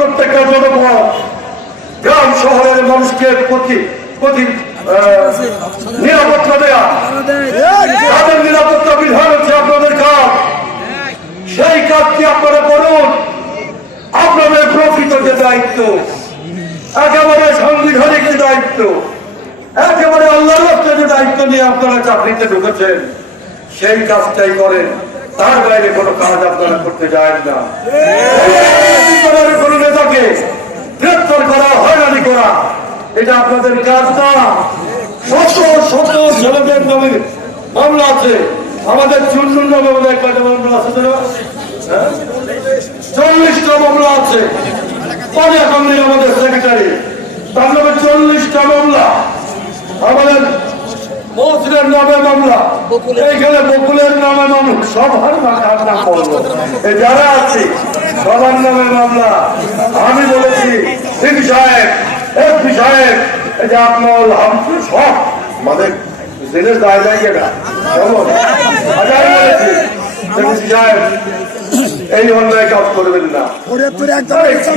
প্রত্যেকটা জনপদ গ্রাম শহরের মানুষকে প্রতি প্রতি নিরাপত্তা দেয়া নিরাপত্তা বিধান হচ্ছে আপনাদের কাজ। সেই কাজটি আপনারা আপনাদের প্রকৃত যে দায়িত্ব, একেবারে সাংবিধানিক যে দায়িত্ব, একেবারে রাস্তায় যে দায়িত্ব নিয়ে আপনারা চাকরিতে ঢুকেছেন, সেই কাজটাই করেন। তার বাইরে কোনো কাজ আপনারা করতে যায় না। এটা আপনাদের কাজ না। শত শত ছেলেদের নামে মামলা আছে। আমাদের চুন্নুর নামে বোধ কয়টা মামলা আছে তো? হ্যাঁ? চল্লিশটা মামলা আছে। পানিয়া কামলি আমাদের সেক্রেটারি তার নামে চল্লিশটা মামলা। আমাদের মহসিনের নামে মামলা। এইখানে বকুলের নামে মামলা। সবার নাম বলব এই যারা আছে সবার নামে মামলা। আমি বলেছি সিপি সাহেব এসপি বিষয়ে যে আপনার হামসু সব মানে জেলের দায় যায় কেনা সাহেব এই অন্যায় কাজ করবেন না। কি হয়েছে?